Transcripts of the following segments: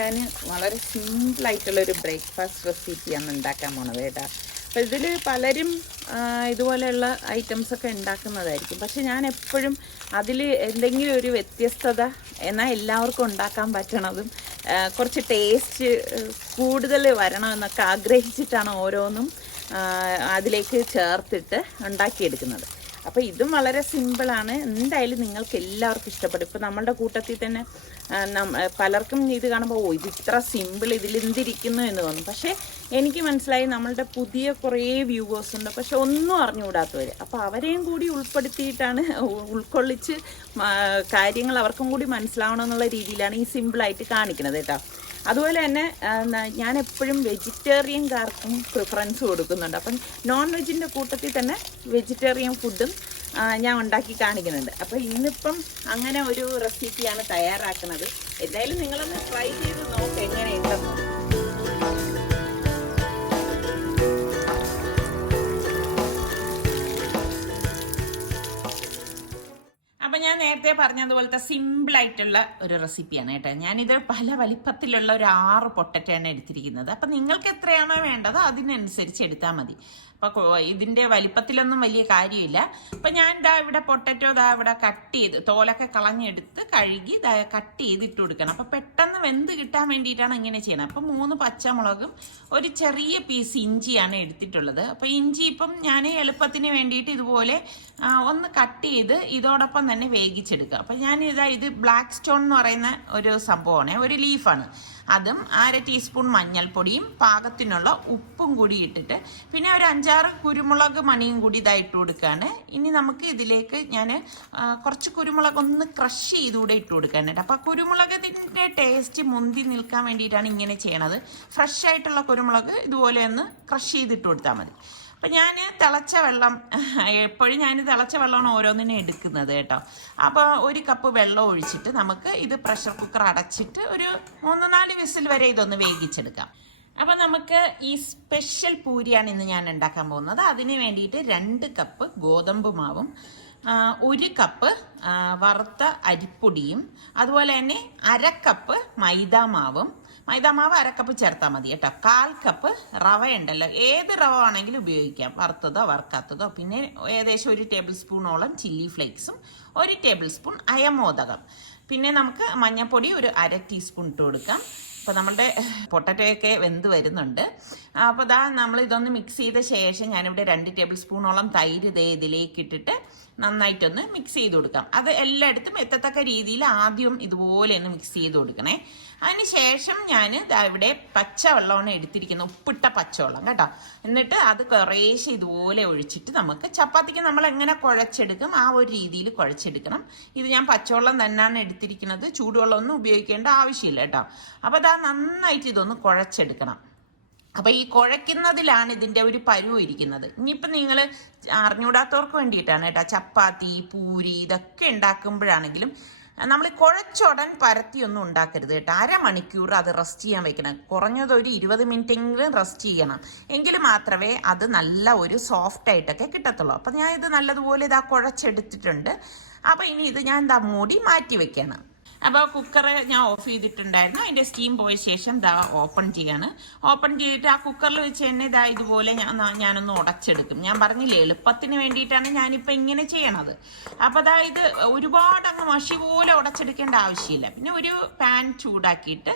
ഞാൻ വളരെ സിമ്പിളായിട്ടുള്ളൊരു ബ്രേക്ക്ഫാസ്റ്റ് റെസിപ്പിയാണ് ഉണ്ടാക്കാൻ പോണത് കേട്ടോ. അപ്പോൾ ഇതിൽ പലരും ഇതുപോലെയുള്ള ഐറ്റംസൊക്കെ ഉണ്ടാക്കുന്നതായിരിക്കും. പക്ഷെ ഞാൻ എപ്പോഴും അതിൽ എന്തെങ്കിലും ഒരു വ്യത്യസ്തത, എന്നാൽ എല്ലാവർക്കും ഉണ്ടാക്കാൻ പറ്റണതും കുറച്ച് ടേസ്റ്റ് കൂടുതൽ വരണമെന്നൊക്കെ ആഗ്രഹിച്ചിട്ടാണ് ഓരോന്നും അതിലേക്ക് ചേർത്തിട്ട് ഉണ്ടാക്കിയെടുക്കുന്നത്. അപ്പോൾ ഇതും വളരെ സിമ്പിളാണ്. എന്തായാലും നിങ്ങൾക്ക് എല്ലാവർക്കും ഇഷ്ടപ്പെടും. ഇപ്പോൾ നമ്മളുടെ കൂട്ടത്തിൽ തന്നെ പലർക്കും ഇത് കാണുമ്പോൾ ഇത് ഇത്ര സിമ്പിൾ, ഇതിലെന്തിരിക്കുന്നു എന്ന് തോന്നും. പക്ഷേ എനിക്ക് മനസ്സിലായി നമ്മളുടെ പുതിയ കുറേ വ്യൂവേഴ്സ് ഉണ്ട്, പക്ഷെ ഒന്നും അറിഞ്ഞുകൂടാത്തവർ. അപ്പോൾ അവരെയും കൂടി ഉൾപ്പെടുത്തിയിട്ടാണ്, ഉൾക്കൊള്ളിച്ച് കാര്യങ്ങൾ അവർക്കും കൂടി മനസ്സിലാവണമെന്നുള്ള രീതിയിലാണ് ഈ സിമ്പിളായിട്ട് കാണിക്കുന്നത് കേട്ടോ. അതുപോലെ തന്നെ ഞാൻ എപ്പോഴും വെജിറ്റേറിയൻകാർക്കും പ്രിഫറൻസ് കൊടുക്കുന്നുണ്ട്. അപ്പം നോൺ വെജിൻ്റെ കൂട്ടത്തിൽ തന്നെ വെജിറ്റേറിയൻ ഫുഡും ഞാൻ ഉണ്ടാക്കി കാണിക്കുന്നുണ്ട്. അപ്പോൾ ഇന്നിപ്പം അങ്ങനെ ഒരു റെസിപ്പിയാണ് തയ്യാറാക്കുന്നത്. എന്തായാലും നിങ്ങളൊന്ന് ട്രൈ ചെയ്ത് നോക്ക് എങ്ങനെയുണ്ടെന്ന്. അപ്പം ഞാൻ നേരത്തെ പറഞ്ഞതുപോലത്തെ സിമ്പിളായിട്ടുള്ള ഒരു റെസിപ്പിയാണ് കേട്ടോ. ഞാനിത് പല വലിപ്പത്തിലുള്ള ഒരു 6 പൊട്ടറ്റോയാണ് എടുത്തിരിക്കുന്നത്. അപ്പം നിങ്ങൾക്ക് എത്രയാണോ വേണ്ടത് അതിനനുസരിച്ച് എടുത്താൽ മതി. അപ്പോൾ ഇതിൻ്റെ വലിപ്പത്തിലൊന്നും വലിയ കാര്യമില്ല. അപ്പം ഞാൻ ഇവിടെ പൊട്ടറ്റോ ഇവിടെ കട്ട് ചെയ്ത് തോലൊക്കെ കളഞ്ഞെടുത്ത് കഴുകി കട്ട് ചെയ്തിട്ട് കൊടുക്കണം. അപ്പം പെട്ടെന്ന് വെന്ത് കിട്ടാൻ വേണ്ടിയിട്ടാണ് ഇങ്ങനെ ചെയ്യണം. അപ്പം 3 പച്ചമുളകും ഒരു ചെറിയ പീസ് ഇഞ്ചിയാണ് എടുത്തിട്ടുള്ളത്. അപ്പം ഇഞ്ചി ഇപ്പം ഞാൻ എളുപ്പത്തിന് വേണ്ടിയിട്ട് ഇതുപോലെ ഒന്ന് കട്ട് ചെയ്ത് ഇതോടൊപ്പം തന്നെ വേവിച്ചെടുക്കുക. അപ്പം ഞാൻ ഇത് ബ്ലാക്ക് സ്റ്റോൺ എന്ന് പറയുന്ന ഒരു സംഭവമാണ്, ഒരു ലീഫാണ്. അതും 1/2 ടീസ്പൂൺ മഞ്ഞൾപ്പൊടിയും പാകത്തിനുള്ള ഉപ്പും കൂടി ഇട്ടിട്ട് പിന്നെ ഒരു 5-6 കുരുമുളക് മണിയും കൂടി ഇതായിട്ട് കൊടുക്കുകയാണ്. ഇനി നമുക്ക് ഇതിലേക്ക് ഞാൻ കുറച്ച് കുരുമുളക് ഒന്ന് ക്രഷ് ചെയ്തുകൂടെ ഇട്ട് കൊടുക്കാനായിട്ട്. അപ്പോൾ കുരുമുളകിൻ്റെ ടേസ്റ്റ് മുന്തി നിൽക്കാൻ വേണ്ടിയിട്ടാണ് ഇങ്ങനെ ചെയ്യണത്. ഫ്രഷ് ആയിട്ടുള്ള കുരുമുളക് ഇതുപോലെ ഒന്ന് ക്രഷ് ചെയ്തിട്ട് കൊടുത്താൽ മതി. അപ്പം ഞാൻ തിളച്ച വെള്ളം, എപ്പോഴും ഞാൻ തിളച്ച വെള്ളമാണ് ഓരോന്നിനും എടുക്കുന്നത് കേട്ടോ. അപ്പോൾ 1 കപ്പ് വെള്ളം ഒഴിച്ചിട്ട് നമുക്ക് ഇത് പ്രഷർ കുക്കർ അടച്ചിട്ട് ഒരു 3-4 വിസിൽ വരെ ഇതൊന്ന് വേവിച്ചെടുക്കാം. അപ്പം നമുക്ക് ഈ സ്പെഷ്യൽ പൂരിയാണ് ഇന്ന് ഞാൻ ഉണ്ടാക്കാൻ പോകുന്നത്. അതിന് വേണ്ടിയിട്ട് 2 കപ്പ് ഗോതമ്പ് മാവും 1 കപ്പ് വറുത്ത അരിപ്പൊടിയും അതുപോലെ തന്നെ 1/2 കപ്പ് മൈദാമാവും 1/2 കപ്പ് ചേർത്താൽ മതി കേട്ടോ. 1/4 കപ്പ് റവ ഉണ്ടല്ലോ, ഏത് റവ ആണെങ്കിലും ഉപയോഗിക്കാം, വറുത്തതോ വറുക്കാത്തതോ. പിന്നെ ഏകദേശം 1 ടേബിൾ സ്പൂണോളം ചില്ലി ഫ്ലേക്സും 1 ടേബിൾ സ്പൂൺ അയമോദകം. പിന്നെ നമുക്ക് മഞ്ഞൾപ്പൊടി ഒരു 1/2 ടീസ്പൂൺ ഇട്ട് കൊടുക്കാം. അപ്പോൾ നമ്മുടെ പൊട്ടറ്റോയൊക്കെ വെന്ത് വരുന്നുണ്ട്. അപ്പോൾ നമ്മൾ ഇതൊന്ന് മിക്സ് ചെയ്ത ശേഷം ഞാനിവിടെ 2 ടേബിൾ സ്പൂണോളം തൈര് ഇതിലേക്ക് ഇട്ടിട്ട് നന്നായിട്ടൊന്ന് മിക്സ് ചെയ്ത് കൊടുക്കാം. അത് എല്ലായിടത്തും എത്തത്തക്ക രീതിയിൽ ആദ്യം ഇതുപോലെ ഒന്ന് മിക്സ് ചെയ്ത് കൊടുക്കണേ. അതിന് ശേഷം ഞാൻ ഇവിടെ പച്ചവെള്ളമാണ് എടുത്തിരിക്കുന്നത്, ഉപ്പിട്ട പച്ചവെള്ളം കേട്ടോ. എന്നിട്ട് അത് കുറേശ്ശെ ഇതുപോലെ ഒഴിച്ചിട്ട് നമുക്ക് ചപ്പാത്തിക്ക് നമ്മൾ എങ്ങനെ കുഴച്ചെടുക്കും ആ ഒരു രീതിയിൽ കുഴച്ചെടുക്കണം. ഇത് ഞാൻ പച്ചവെള്ളം തന്നെയാണ് എടുത്തിരിക്കുന്നത്, ചൂടുവെള്ളമൊന്നും ഉപയോഗിക്കേണ്ട ആവശ്യമില്ല കേട്ടോ. അപ്പോൾ നന്നായിട്ട് ഇതൊന്ന് കുഴച്ചെടുക്കണം. അപ്പോൾ ഈ കുഴയ്ക്കുന്നതിലാണ് ഇതിൻ്റെ ഒരു പരുവ് ഇരിക്കുന്നത്. ഇനിയിപ്പം നിങ്ങൾ അറിഞ്ഞൂടാത്തവർക്ക് വേണ്ടിയിട്ടാണ് കേട്ടോ. ചപ്പാത്തി, പൂരി ഇതൊക്കെ ഉണ്ടാക്കുമ്പോഴാണെങ്കിലും നമ്മൾ കുഴച്ചുടൻ പരത്തിയൊന്നും ഉണ്ടാക്കരുത് കേട്ടോ. 1/2 മണിക്കൂർ അത് റെസ്റ്റ് ചെയ്യാൻ വെക്കണം. കുറഞ്ഞത് ഒരു 20 മിനിറ്റെങ്കിലും റെസ്റ്റ് ചെയ്യണം. എങ്കിൽ മാത്രമേ അത് നല്ല ഒരു സോഫ്റ്റ് ആയിട്ടൊക്കെ കിട്ടത്തുള്ളൂ. അപ്പം ഞാൻ ഇത് നല്ലതുപോലെ കുഴച്ചെടുത്തിട്ടുണ്ട്. അപ്പോൾ ഇനി ഇത് ഞാൻ മൂടി മാറ്റി വെക്കണം. അപ്പോൾ കുക്കർ ഞാൻ ഓഫ് ചെയ്തിട്ടുണ്ടായിരുന്നു. അതിൻ്റെ സ്റ്റീം പോയ ശേഷം ഓപ്പൺ ചെയ്യാണ്. ഓപ്പൺ ചെയ്തിട്ട് ആ കുക്കറിൽ വെച്ച് തന്നെ ഇതുപോലെ ഞാനൊന്ന് ഉടച്ചെടുക്കും. ഞാൻ പറഞ്ഞില്ലേ, എളുപ്പത്തിന് വേണ്ടിയിട്ടാണ് ഞാനിപ്പോൾ ഇങ്ങനെ ചെയ്യണത്. അപ്പോൾ ഇത് ഒരുപാട് അങ്ങ് മഷി പോലെ ഉടച്ചെടുക്കേണ്ട ആവശ്യമില്ല. പിന്നെ ഒരു പാൻ ചൂടാക്കിയിട്ട്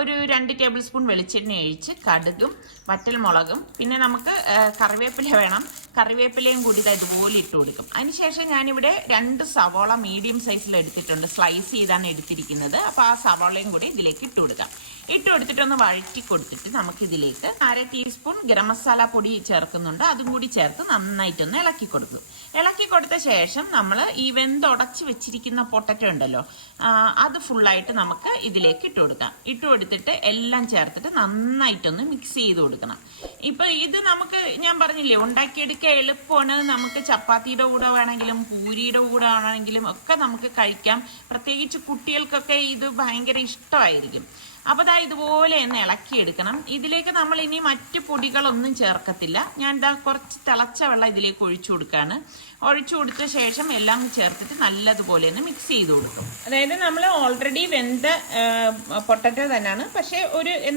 ഒരു 2 ടേബിൾ സ്പൂൺ വെളിച്ചെണ്ണ ഒഴിച്ച് കടുകും വറ്റൽമുളകും പിന്നെ നമുക്ക് കറിവേപ്പില വേണം, കറിവേപ്പിലയും കൂടി ഇതുപോലെ ഇട്ട് കൊടുക്കും. അതിനുശേഷം ഞാനിവിടെ 2 സവോള മീഡിയം സൈസിൽ എടുത്തിട്ടുണ്ട്, സ്ലൈസ് ചെയ്താണ് എടുത്തിരിക്കുന്നത്. അപ്പോൾ ആ സവോളയും കൂടി ഇതിലേക്ക് ഇട്ട് കൊടുക്കാം. ഇട്ട് കൊടുത്തിട്ടൊന്ന് വഴറ്റി കൊടുത്തിട്ട് നമുക്കിതിലേക്ക് 1/2 ടീസ്പൂൺ ഗരം മസാല പൊടി ചേർക്കുന്നുണ്ട്. അതും കൂടി ചേർത്ത് നന്നായിട്ടൊന്ന് ഇളക്കി കൊടുക്കും. ഇളക്കി കൊടുത്ത ശേഷം നമ്മൾ ഈ വെന്തുടച്ച് വെച്ചിരിക്കുന്ന പൊട്ടറ്റോ ഉണ്ടല്ലോ, അത് ഫുള്ളായിട്ട് നമുക്ക് ഇതിലേക്ക് ഇട്ട് കൊടുക്കാം. ഇട്ട് കൊടുത്തിട്ട് എല്ലാം ചേർത്തിട്ട് നന്നായിട്ടൊന്ന് മിക്സ് ചെയ്ത് കൊടുക്കണം. ഇപ്പം ഇത് നമുക്ക് ഞാൻ പറഞ്ഞില്ലേ, ഉണ്ടാക്കിയെടുക്കുക എളുപ്പമാണ്. നമുക്ക് ചപ്പാത്തിയുടെ കൂടെ വേണമെങ്കിലും പൂരിയുടെ കൂടെ ആണെങ്കിലും ഒക്കെ നമുക്ക് കഴിക്കാം. പ്രത്യേകിച്ച് കുട്ടികൾക്കൊക്കെ ഇത് ഭയങ്കര ഇഷ്ടമായിരിക്കും. അപ്പോൾ ഇതുപോലെ ഒന്ന് ഇളക്കിയെടുക്കണം. ഇതിലേക്ക് നമ്മൾ ഇനി മറ്റു പൊടികളൊന്നും ചേർക്കത്തില്ല. ഞാൻ കുറച്ച് തിളച്ച വെള്ളം ഇതിലേക്ക് ഒഴിച്ചു കൊടുക്കുകയാണ്. ഒഴിച്ചു കൊടുത്ത ശേഷം എല്ലാം ചേർത്തിട്ട് നല്ലതുപോലെ ഒന്ന് മിക്സ് ചെയ്ത് കൊടുക്കും. അതായത് നമ്മൾ ഓൾറെഡി വെന്ത പൊട്ടറ്റോ തന്നെയാണ്, പക്ഷേ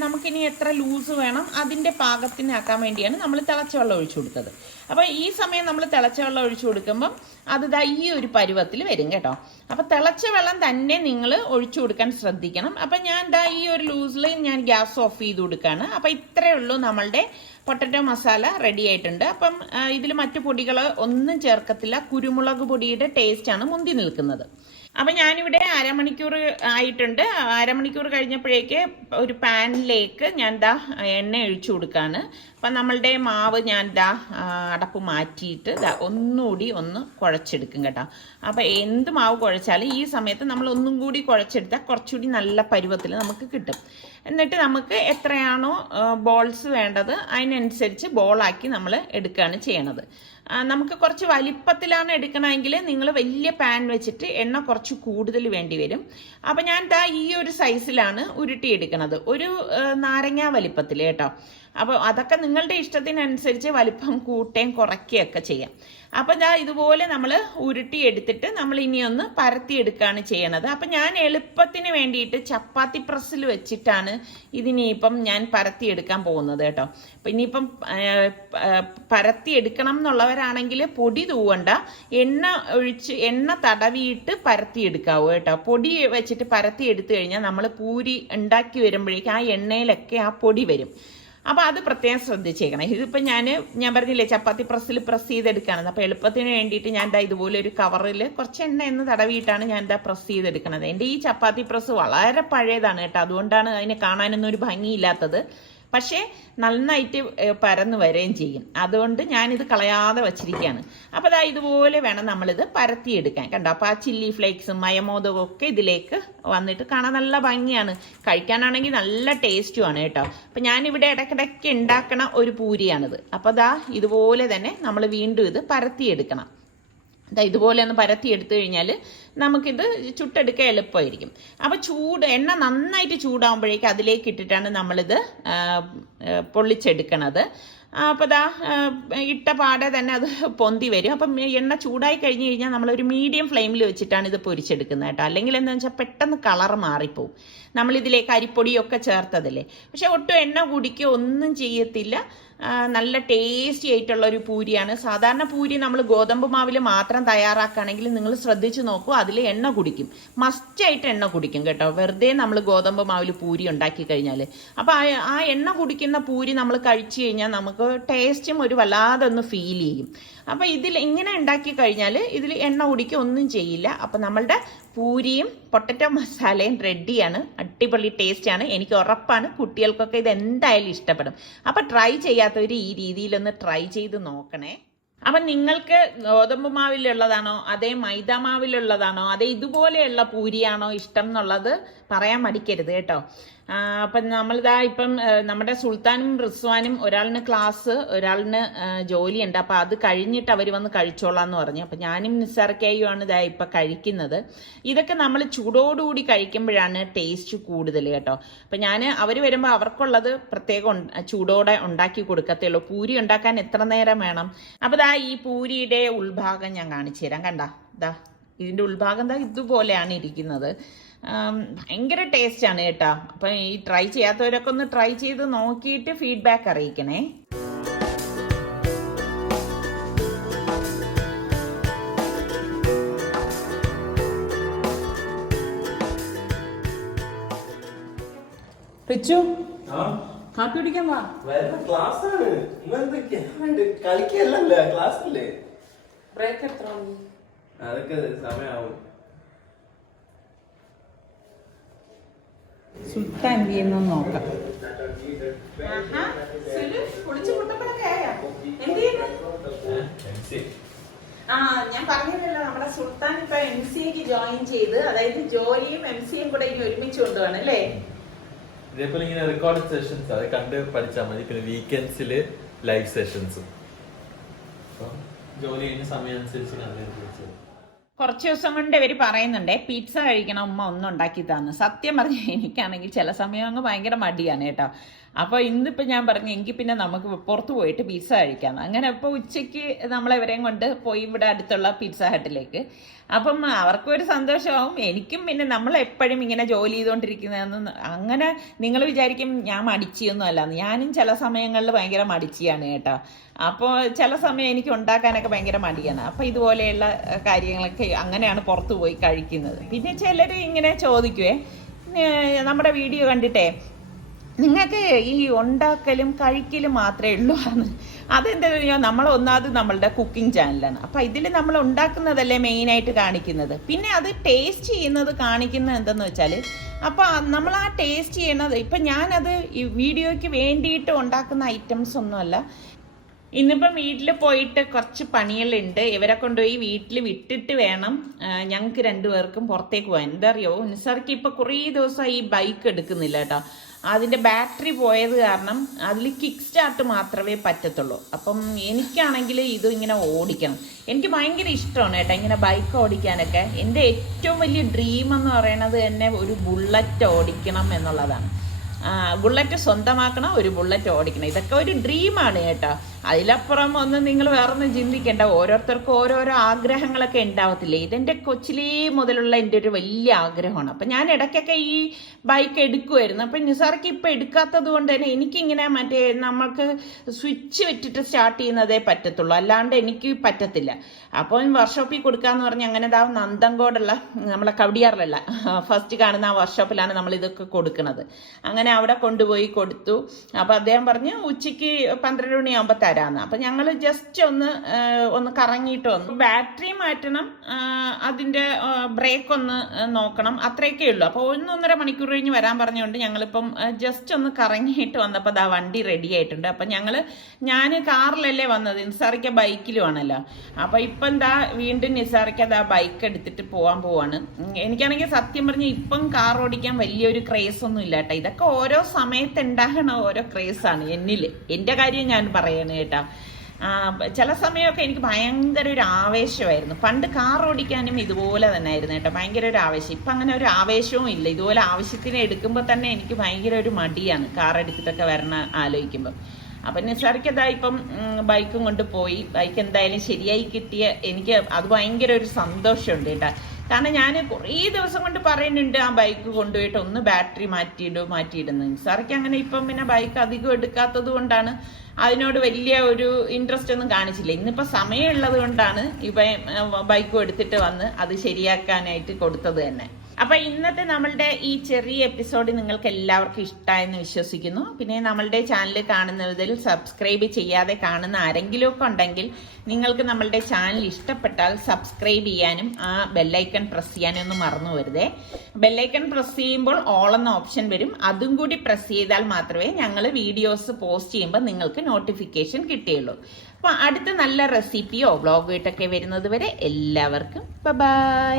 നമുക്കിനി എത്ര ലൂസ് വേണം അതിൻ്റെ പാകത്തിനാക്കാൻ വേണ്ടിയാണ് നമ്മൾ തിളച്ച വെള്ളം ഒഴിച്ചു കൊടുത്തത്. അപ്പോൾ ഈ സമയം നമ്മൾ തിളച്ച വെള്ളം ഒഴിച്ചു കൊടുക്കുമ്പം അത് ഈ ഒരു പരുവത്തിൽ വരും കേട്ടോ. അപ്പോൾ തിളച്ച വെള്ളം തന്നെ നിങ്ങൾ ഒഴിച്ചു കൊടുക്കാൻ ശ്രദ്ധിക്കണം. അപ്പം ഞാൻ ഈ ഒരു ലൂസിൽ ഞാൻ ഗ്യാസ് ഓഫ് ചെയ്ത് കൊടുക്കുകയാണ്. അപ്പോൾ ഇത്രയേ ഉള്ളൂ നമ്മളുടെ പൊട്ടറ്റോ മസാല റെഡി ആയിട്ടുണ്ട്. അപ്പം ഇതിൽ മറ്റു പൊടികൾ ഒന്നും ചേർക്കത്തില്ല. കുരുമുളക് പൊടിയുടെ ടേസ്റ്റാണ് മുന്തി നിൽക്കുന്നത്. അപ്പം ഞാനിവിടെ അരമണിക്കൂർ ആയിട്ടുണ്ട്. അരമണിക്കൂർ കഴിഞ്ഞപ്പോഴേക്ക് ഒരു പാനിലേക്ക് ഞാൻ എണ്ണ ഒഴിച്ചു കൊടുക്കുകയാണ്. അപ്പം നമ്മളുടെ മാവ് ഞാൻ അടപ്പ് മാറ്റിയിട്ട് ഒന്നുകൂടി ഒന്ന് കുഴച്ചെടുക്കും കേട്ടോ. അപ്പം എന്ത് മാവ് കുഴച്ചാലും ഈ സമയത്ത് നമ്മൾ ഒന്നും കൂടി കുഴച്ചെടുത്താൽ കുറച്ചുകൂടി നല്ല പരുവത്തിൽ നമുക്ക് കിട്ടും. എന്നിട്ട് നമുക്ക് എത്രയാണോ ബോൾസ് വേണ്ടത് അതിനനുസരിച്ച് ബോളാക്കി നമ്മൾ എടുക്കുകയാണ് ചെയ്യണത്. നമുക്ക് കുറച്ച് വലിപ്പത്തിലാണ് എടുക്കണമെങ്കിൽ നിങ്ങൾ വലിയ പാൻ വെച്ചിട്ട് എണ്ണ കുറച്ച് കൂടുതൽ വേണ്ടി വരും. അപ്പം ഞാൻ ഈ ഒരു സൈസിലാണ് ഉരുട്ടിയെടുക്കുന്നത്, ഒരു നാരങ്ങ വലിപ്പത്തിൽ കേട്ടോ. അപ്പോൾ അതൊക്കെ നിങ്ങളുടെ ഇഷ്ടത്തിനനുസരിച്ച് വലിപ്പം കൂട്ടുകയും കുറയ്ക്കുകയൊക്കെ ചെയ്യാം. അപ്പം ഇതുപോലെ നമ്മൾ ഉരുട്ടിയെടുത്തിട്ട് നമ്മൾ ഇനിയൊന്ന് പരത്തിയെടുക്കുകയാണ് ചെയ്യണത്. അപ്പം ഞാൻ എളുപ്പത്തിന് വേണ്ടിയിട്ട് ചപ്പാത്തി പ്രസ്സിൽ വെച്ചിട്ടാണ് ഇതിനിപ്പം ഞാൻ പരത്തിയെടുക്കാൻ പോകുന്നത് കേട്ടോ. അപ്പം ഇനിയിപ്പം പരത്തിയെടുക്കണം എന്നുള്ളവരാണെങ്കിൽ പൊടി തൂവണ്ട, എണ്ണ തടവിയിട്ട് പരത്തിയെടുക്കാവൂ കേട്ടോ. പൊടി വെച്ചിട്ട് പരത്തിയെടുത്തു കഴിഞ്ഞാൽ നമ്മൾ പൂരി ഉണ്ടാക്കി വരുമ്പോഴേക്കും ആ എണ്ണയിലൊക്കെ ആ പൊടി വരും. അപ്പോൾ അത് പ്രത്യേകം ശ്രദ്ധിച്ചേക്കണം. ഇതിപ്പോൾ ഞാൻ പറഞ്ഞില്ലേ ചപ്പാത്തി പ്രസ്സിൽ പ്രസ് ചെയ്തെടുക്കുകയാണ്. അപ്പോൾ എളുപ്പത്തിന് വേണ്ടിയിട്ട് ഞാൻ ഇതുപോലെ ഒരു കവറിൽ കുറച്ച് എണ്ണ തടവിയിട്ടാണ് ഞാൻ പ്രസ് ചെയ്തെടുക്കുന്നത്. എൻ്റെ ഈ ചപ്പാത്തി പ്രസ് വളരെ പഴയതാണ് കേട്ടോ, അതുകൊണ്ടാണ് അതിനെ കാണാനൊന്നും ഒരു ഭംഗിയില്ലാത്തത്. പക്ഷേ നന്നായിട്ട് പരന്ന് വരികയും ചെയ്യും. അതുകൊണ്ട് ഞാനിത് കളയാതെ വച്ചിരിക്കുകയാണ്. അപ്പോൾ ഇതുപോലെ വേണം നമ്മളിത് പരത്തിയെടുക്കാൻ. കണ്ടോ, അപ്പോൾ ആ ചില്ലി ഫ്ലേക്സും മയമോദകവും ഒക്കെ ഇതിലേക്ക് വന്നിട്ട് കാണാൻ നല്ല ഭംഗിയാണ്. കഴിക്കാനാണെങ്കിൽ നല്ല ടേസ്റ്റുമാണ് കേട്ടോ. അപ്പം ഞാനിവിടെ ഇടയ്ക്കിടയ്ക്ക് ഉണ്ടാക്കണ ഒരു പൂരിയാണിത്. അപ്പോൾ ഇതുപോലെ തന്നെ നമ്മൾ വീണ്ടും ഇത് പരത്തിയെടുക്കണം. ഇതുപോലെ ഒന്ന് പരത്തിയെടുത്തു കഴിഞ്ഞാൽ നമുക്കിത് ചുട്ടെടുക്കാൻ എളുപ്പമായിരിക്കും. അപ്പോൾ എണ്ണ നന്നായിട്ട് ചൂടാകുമ്പോഴേക്ക് അതിലേക്ക് ഇട്ടിട്ടാണ് നമ്മളിത് പൊള്ളിച്ചെടുക്കണത്. അപ്പോൾ ഇട്ട പാടെ തന്നെ അത് പൊന്തി വരും. അപ്പം എണ്ണ ചൂടായി കഴിഞ്ഞ് കഴിഞ്ഞാൽ നമ്മളൊരു മീഡിയം ഫ്ലെയിമിൽ വെച്ചിട്ടാണ് ഇത് പൊരിച്ചെടുക്കുന്നത് കേട്ടോ. അല്ലെങ്കിൽ എന്താണെന്ന് വെച്ചാൽ പെട്ടെന്ന് കളർ മാറിപ്പോവും. നമ്മളിതിലേക്ക് അരിപ്പൊടിയൊക്കെ ചേർത്തതല്ലേ. പക്ഷെ ഒട്ടും എണ്ണ കുടിക്കുകയോ ഒന്നും ചെയ്യത്തില്ല. നല്ല ടേസ്റ്റി ആയിട്ടുള്ള ഒരു പൂരിയാണ്. സാധാരണ പൂരി നമ്മൾ ഗോതമ്പ് മാവിൽ മാത്രം തയ്യാറാക്കുകയാണെങ്കിൽ നിങ്ങൾ ശ്രദ്ധിച്ചു നോക്കൂ, അതിൽ എണ്ണ കുടിക്കും, മസ്റ്റായിട്ട് എണ്ണ കുടിക്കും കേട്ടോ. വെറുതെ നമ്മൾ ഗോതമ്പ് മാവിൽ പൂരി ഉണ്ടാക്കി കഴിഞ്ഞാൽ. അപ്പോൾ ആ എണ്ണ കുടിക്കുന്ന പൂരി നമ്മൾ കഴിച്ചു കഴിഞ്ഞാൽ നമുക്ക് ടേസ്റ്റും ഒരു വല്ലാതെ ഒന്ന് ഫീൽ ചെയ്യും. അപ്പോൾ ഇങ്ങനെ ഉണ്ടാക്കി കഴിഞ്ഞാൽ ഇതിൽ എണ്ണ കുടിക്കുക ഒന്നും ചെയ്യില്ല. അപ്പോൾ നമ്മളുടെ പൂരിയും പൊട്ടറ്റോ മസാലയും റെഡിയാണ്. അടിപൊളി ടേസ്റ്റാണ്. എനിക്ക് ഉറപ്പാണ് കുട്ടികൾക്കൊക്കെ ഇത് എന്തായാലും ഇഷ്ടപ്പെടും. അപ്പോൾ ട്രൈ ചെയ്യാത്തവർ ഈ രീതിയിലൊന്ന് ട്രൈ ചെയ്ത് നോക്കണേ. അപ്പം നിങ്ങൾക്ക് ഗോതമ്പ് മാവിലുള്ളതാണോ അതേ മൈദ മാവിലുള്ളതാണോ അതേ ഇതുപോലെയുള്ള പൂരിയാണോ ഇഷ്ടം എന്നുള്ളത് പറയാൻ മടിക്കരുത് കേട്ടോ. അപ്പം ഇപ്പം നമ്മുടെ സുൽത്താനും റിസ്വാനും ഒരാളിന് ക്ലാസ് ഒരാളിന് ജോലിയുണ്ട്. അപ്പം അത് കഴിഞ്ഞിട്ട് അവർ വന്ന് കഴിച്ചോളാന്ന് പറഞ്ഞു. അപ്പം ഞാനും നിസ്സാർക്കായുമാണ് ഇപ്പം കഴിക്കുന്നത്. ഇതൊക്കെ നമ്മൾ ചൂടോടുകൂടി കഴിക്കുമ്പോഴാണ് ടേസ്റ്റ് കൂടുതൽ കേട്ടോ. അപ്പം അവർ വരുമ്പോൾ അവർക്കുള്ളത് പ്രത്യേകം ചൂടോടെ ഉണ്ടാക്കി കൊടുക്കത്തേ ഉള്ളൂ. പൂരി ഉണ്ടാക്കാൻ എത്ര നേരം വേണം? അപ്പം ഈ പൂരിയുടെ ഉൾഭാഗം ഞാൻ കാണിച്ചു തരാം. കണ്ട ഇതിൻ്റെ ഉൾഭാഗം ഇതുപോലെയാണ് ഇരിക്കുന്നത്. ഭയങ്കര ടേസ്റ്റാണ് കേട്ടോ. അപ്പം ഈ ട്രൈ ചെയ്യാത്തവരൊക്കെ ഒന്ന് ട്രൈ ചെയ്ത് നോക്കിയിട്ട് ഫീഡ്ബാക്ക് അറിയിക്കണേ. കാപ്പി കുടിക്കാൻ വാ. കളിക്കല്ലേ, ക്ലാസ്സല്ലേ. ബ്രേക്ക് എത്ര? അതൊക്കെ സമയാവും. സുൽത്താൻ എന്ത് ചെയ്യുന്നു നോക്കാം. ഞാൻ പറഞ്ഞില്ലല്ലോ നമ്മുടെ സുൽത്താൻ ഇപ്പൊ MCAക്ക് ജോയിൻ ചെയ്ത്, അതായത് ജോലിയും MCAയും കൂടെ ഇനി ഒരുമിച്ച് കൊണ്ടുപോകണം അല്ലേ. ഇതേപോലെ ഇങ്ങനെ റെക്കോർഡ് സെഷൻസ് അത് കണ്ട് പഠിച്ചാൽ മതി. പിന്നെ വീക്കെൻഡ്സിൽ ലൈവ് സെഷൻസും ജോലി കഴിഞ്ഞ സമയം അനുസരിച്ച് കണ്ടു. കുറച്ച് ദിവസം കൊണ്ട് ഇവർ പറയുന്നുണ്ടേ പിസ്സ കഴിക്കണം ഉമ്മ ഒന്നും ഉണ്ടാക്കി തന്നു. സത്യം പറഞ്ഞാൽ എനിക്കാണെങ്കിൽ ചില സമയം അങ്ങ് ഭയങ്കര മടിയാണ് കേട്ടോ. അപ്പോൾ ഇന്നിപ്പോൾ ഞാൻ പറഞ്ഞു എങ്കിൽ പിന്നെ നമുക്ക് പുറത്ത് പോയിട്ട് പിസ്സ കഴിക്കാം. അങ്ങനെ ഇപ്പോൾ ഉച്ചയ്ക്ക് നമ്മളെവരെയും കൊണ്ട് പോയി ഇവിടെ അടുത്തുള്ള പിസ്സ ഹട്ടിലേക്ക്. അപ്പം അവർക്കും ഒരു സന്തോഷമാവും, എനിക്കും. പിന്നെ നമ്മൾ എപ്പോഴും ഇങ്ങനെ ജോലി ചെയ്തുകൊണ്ടിരിക്കുന്നതെന്ന് അങ്ങനെ നിങ്ങൾ വിചാരിക്കും ഞാൻ മടിച്ചിയൊന്നും അല്ല. ഞാനും ചില സമയങ്ങളിൽ ഭയങ്കര മടിച്ചിയാണ് കേട്ടോ. അപ്പോൾ ചില സമയം എനിക്ക് ഉണ്ടാക്കാനൊക്കെ ഭയങ്കര മടിയാണ്. അപ്പോൾ ഇതുപോലെയുള്ള കാര്യങ്ങളൊക്കെ അങ്ങനെയാണ് പുറത്ത് പോയി കഴിക്കുന്നത്. പിന്നെ ചിലർ ഇങ്ങനെ ചോദിക്കുവേ നമ്മുടെ വീഡിയോ കണ്ടിട്ടേ നിങ്ങൾക്ക് ഈ ഉണ്ടാക്കലും കഴിക്കലും മാത്രമേ ഉള്ളൂ എന്ന്. അതെന്താ നമ്മൾ ഒന്നാമത് നമ്മളുടെ കുക്കിംഗ് ചാനലാണ്. അപ്പം ഇതിൽ നമ്മൾ ഉണ്ടാക്കുന്നതല്ലേ മെയിനായിട്ട് കാണിക്കുന്നത്. പിന്നെ അത് ടേസ്റ്റ് ചെയ്യുന്നത് കാണിക്കുന്നത് എന്തെന്ന് വെച്ചാൽ അപ്പോൾ നമ്മൾ ആ ടേസ്റ്റ് ചെയ്യണത് ഇപ്പം ഞാനത് ഈ വീഡിയോയ്ക്ക് വേണ്ടിയിട്ട് ഉണ്ടാക്കുന്ന ഐറ്റംസ് ഒന്നുമല്ല. ഇന്നിപ്പം വീട്ടിൽ പോയിട്ട് കുറച്ച് പണികളുണ്ട്. ഇവരെ കൊണ്ടുപോയി വീട്ടിൽ വിട്ടിട്ട് വേണം ഞങ്ങൾക്ക് രണ്ടുപേർക്കും പുറത്തേക്ക് പോകാൻ. എന്താ അറിയോ, നിസാർക്ക് ഇപ്പം കുറേ ദിവസമായി ഈ ബൈക്ക് എടുക്കുന്നില്ല കേട്ടോ. അതിൻ്റെ ബാറ്ററി പോയത് കാരണം അതിൽ കിക്ക് സ്റ്റാർട്ട് മാത്രമേ പറ്റത്തുള്ളൂ. അപ്പം എനിക്കാണെങ്കിൽ ഇത് ഇങ്ങനെ ഓടിക്കണം. എനിക്ക് ഭയങ്കര ഇഷ്ടമാണ് കേട്ടോ ഇങ്ങനെ ബൈക്ക് ഓടിക്കാനൊക്കെ. എൻ്റെ ഏറ്റവും വലിയ ഡ്രീം എന്ന് പറയുന്നത് തന്നെ ഒരു ബുള്ളറ്റ് ഓടിക്കണം എന്നുള്ളതാണ്. ബുള്ളറ്റ് സ്വന്തമാക്കണം, ഒരു ബുള്ളറ്റ് ഓടിക്കണം. ഇതൊക്കെ ഒരു ഡ്രീമാണ് കേട്ടോ. അതിലപ്പുറം ഒന്നും നിങ്ങൾ വേറൊന്നും ചിന്തിക്കേണ്ട. ഓരോരുത്തർക്കും ഓരോരോ ആഗ്രഹങ്ങളൊക്കെ ഉണ്ടാവത്തില്ലേ. ഇതെൻ്റെ കൊച്ചിലേ മുതലുള്ള എൻ്റെ ഒരു വലിയ ആഗ്രഹമാണ്. അപ്പം ഞാൻ ഇടയ്ക്കൊക്കെ ഈ ബൈക്ക് എടുക്കുമായിരുന്നു. അപ്പം നിസാർക്ക് ഇപ്പം എടുക്കാത്തത് കൊണ്ട് തന്നെ എനിക്കിങ്ങനെ മറ്റേ നമ്മൾക്ക് സ്വിച്ച് വെച്ചിട്ട് സ്റ്റാർട്ട് ചെയ്യുന്നതേ പറ്റത്തുള്ളൂ, അല്ലാണ്ട് എനിക്ക് പറ്റത്തില്ല. അപ്പോൾ വർക്ക്ഷോപ്പിൽ കൊടുക്കാമെന്ന് പറഞ്ഞ് അങ്ങനെ ഇതാ നന്തൻകോടുള്ള നമ്മളെ കവടിയാറിലുള്ള ഫസ്റ്റ് കാണുന്ന ആ വർക്ക്ഷോപ്പിലാണ് നമ്മൾ ഇതൊക്കെ കൊടുക്കുന്നത്. അങ്ങനെ അവിടെ കൊണ്ടുപോയി കൊടുത്തു. അപ്പോൾ അദ്ദേഹം പറഞ്ഞ് ഉച്ചയ്ക്ക് 12 മണിയാകുമ്പോൾ തരാമെന്ന്. അപ്പം ഞങ്ങൾ ജസ്റ്റ് ഒന്ന് കറങ്ങിയിട്ട് വന്നു. ബാറ്ററി മാറ്റണം, അതിൻ്റെ ബ്രേക്ക് ഒന്ന് നോക്കണം, അത്രയൊക്കെ ഉള്ളൂ. അപ്പോൾ 1-1.5 മണിക്കൂർ കഴിഞ്ഞ് വരാൻ പറഞ്ഞുകൊണ്ട് ഞങ്ങളിപ്പം ജസ്റ്റ് ഒന്ന് കറങ്ങിയിട്ട് വന്നപ്പോൾ ദാ വണ്ടി റെഡി ആയിട്ടുണ്ട്. അപ്പം ഞാൻ കാറിലല്ലേ വന്നത്, നിസാറിക്ക ബൈക്കിലുമാണല്ലോ. അപ്പോൾ ഇപ്പം ദാ വീണ്ടും നിസാറിക്ക ദാ ബൈക്ക് എടുത്തിട്ട് പോവാണ്. എനിക്കാണെങ്കിൽ സത്യം പറഞ്ഞ് ഇപ്പം കാർ ഓടിക്കാൻ വലിയൊരു ക്രേസ് ഒന്നും ഇല്ല കേട്ടോ. ഇതൊക്കെ ഓരോ സമയത്ത് ഉണ്ടാകണ ഓരോ ക്രേസാണ് എന്നിൽ. എൻ്റെ കാര്യം ഞാൻ പറയണേ കേട്ടോ. ചില സമയമൊക്കെ എനിക്ക് ഭയങ്കര ഒരു ആവേശമായിരുന്നു. പണ്ട് കാർ ഓടിക്കാനും ഇതുപോലെ തന്നെ ആയിരുന്നു കേട്ടോ, ഭയങ്കര ഒരു ആവേശം. ഇപ്പം അങ്ങനെ ഒരു ആവേശവും ഇല്ല. ഇതുപോലെ ആവശ്യത്തിന് എടുക്കുമ്പോൾ തന്നെ എനിക്ക് ഭയങ്കര ഒരു മടിയാണ് കാർ എടുത്തിട്ടൊക്കെ വരണ ആലോചിക്കുമ്പോൾ. അപ്പം നിസാറിക്കതാ ഇപ്പം ബൈക്കും കൊണ്ട് പോയി. ബൈക്ക് എന്തായാലും ശരിയായി കിട്ടിയ എനിക്ക് അത് ഭയങ്കര ഒരു സന്തോഷമുണ്ട് കേട്ടോ. കാരണം ഞാൻ കുറേ ദിവസം കൊണ്ട് പറയുന്നുണ്ട് ആ ബൈക്ക് കൊണ്ടുപോയിട്ട് ഒന്ന് ബാറ്ററി മാറ്റിയിടുന്നു. നിസാർക്ക് അങ്ങനെ ഇപ്പം പിന്നെ ബൈക്ക് അധികം എടുക്കാത്തത് കൊണ്ടാണ് അതിനോട് വലിയ ഒരു ഇൻട്രസ്റ്റ് ഒന്നും കാണിച്ചില്ല. ഇന്നിപ്പോൾ സമയമുള്ളത് കൊണ്ടാണ് ഇപ്പം ബൈക്കും എടുത്തിട്ട് വന്ന് അത് ശരിയാക്കാനായിട്ട് കൊടുത്തത് തന്നെ. അപ്പം ഇന്നത്തെ നമ്മളുടെ ഈ ചെറിയ എപ്പിസോഡ് നിങ്ങൾക്ക് എല്ലാവർക്കും ഇഷ്ടമായെന്ന് വിശ്വസിക്കുന്നു. പിന്നെ നമ്മളുടെ ചാനൽ കാണുന്നതിൽ സബ്സ്ക്രൈബ് ചെയ്യാതെ കാണുന്ന ആരെങ്കിലുമൊക്കെ ഉണ്ടെങ്കിൽ നിങ്ങൾക്ക് നമ്മളുടെ ചാനൽ ഇഷ്ടപ്പെട്ടാൽ സബ്സ്ക്രൈബ് ചെയ്യാനും ആ ബെല്ലൈക്കൺ പ്രസ് ചെയ്യാനും ഒന്നും മറന്നു വരുതേ. ബെല്ലൈക്കൺ പ്രസ് ചെയ്യുമ്പോൾ ഓൾ എന്ന ഓപ്ഷൻ വരും. അതും കൂടി പ്രസ് ചെയ്താൽ മാത്രമേ ഞങ്ങൾ വീഡിയോസ് പോസ്റ്റ് ചെയ്യുമ്പോൾ നിങ്ങൾക്ക് നോട്ടിഫിക്കേഷൻ കിട്ടുകയുള്ളൂ. അപ്പോൾ അടുത്ത നല്ല റെസിപ്പിയോ വ്ളോഗോ ഇട്ടൊക്കെ വരുന്നത് വരെ എല്ലാവർക്കും ബൈ.